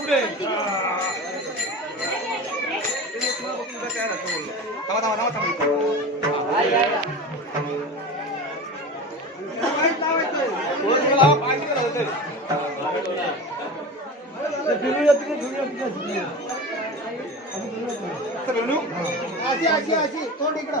पुढे अशी अशी अशी तोंड इकडं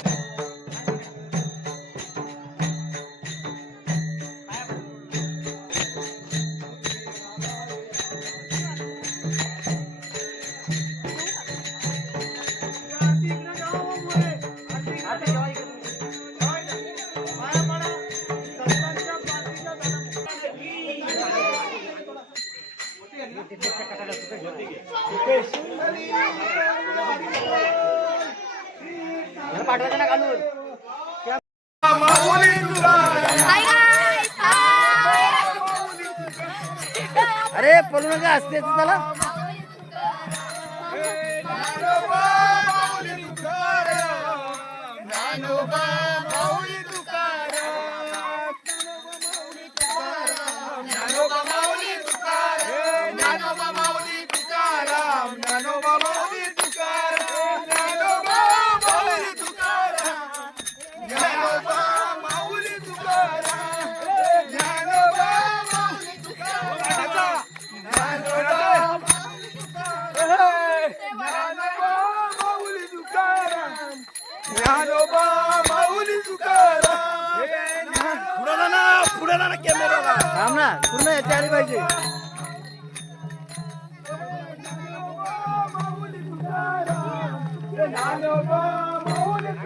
अरे इकडं फिर. असते बाजू वळली. राजावानी बाजू सुंदरे गौरी पाठवायचं ना घालून हाय गाईस हाय अरे पळू नका असते त्याला थांब ना पूर्ण याच्या आली पाहिजे.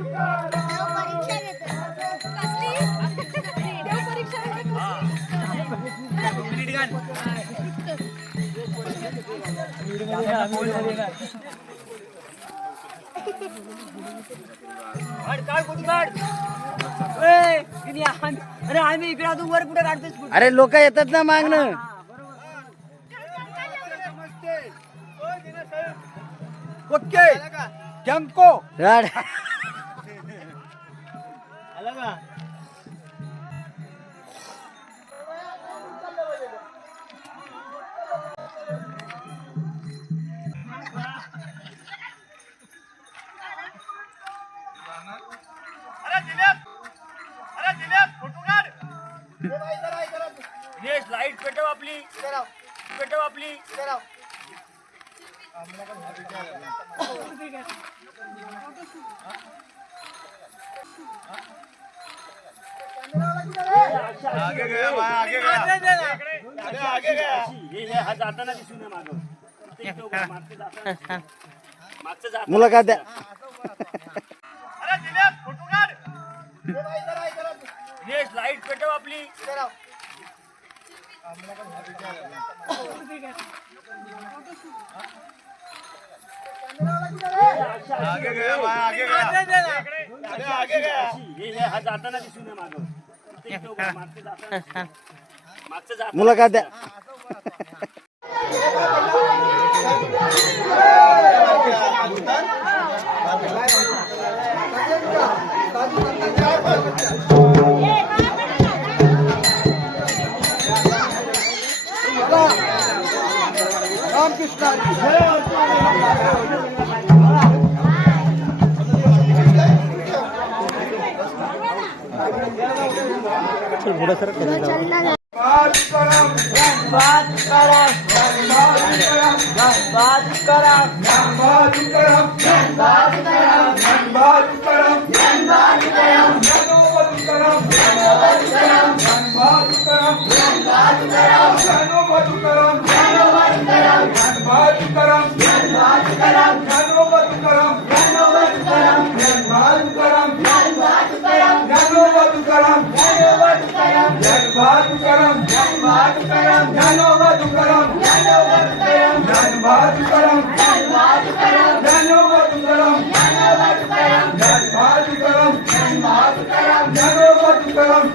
परीक्षा घेते कसली देव परीक्षा अरे आम्ही इकडे अजून वर कुठे काढतोय अरे लोक येतात ना मागणं ओके. जंको आपली पेटव आपली. आगे गया भाई आगे गया. आगे गया. हा जाताना दिसून मागं. मुलाखत द्या. दिनेश, लाइट पेटव आपली. आगे गया भाई आगे गया। आगे गया। हे- हे जाताना दिसून नये मागं. मुलाखत द्या. Dnyanoba Thank you.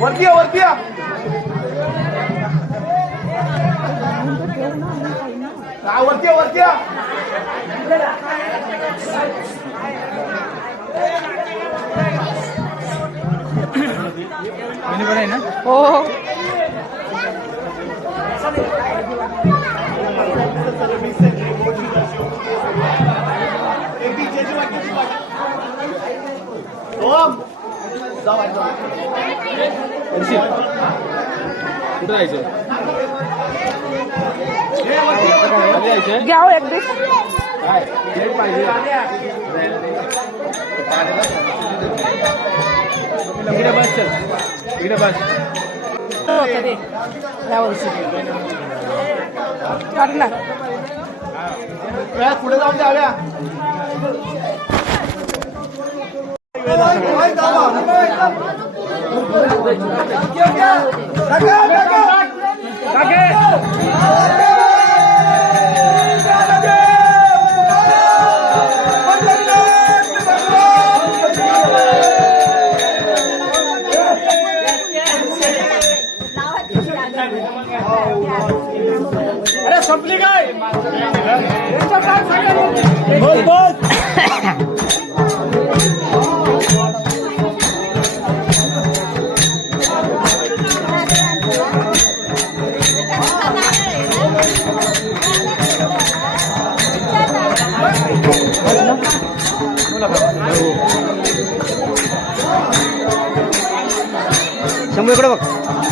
वरती वरती. हा, वरती वरती या. ओम जाऊ आहे, कुठं जायचं हे, एक दिवस काय प्लेट पाहिजे इकडे बस. चल इकडे बस वेळा पुढे जाऊन द्याव्या अरे संपली काय? बस बस. इकडे बघ.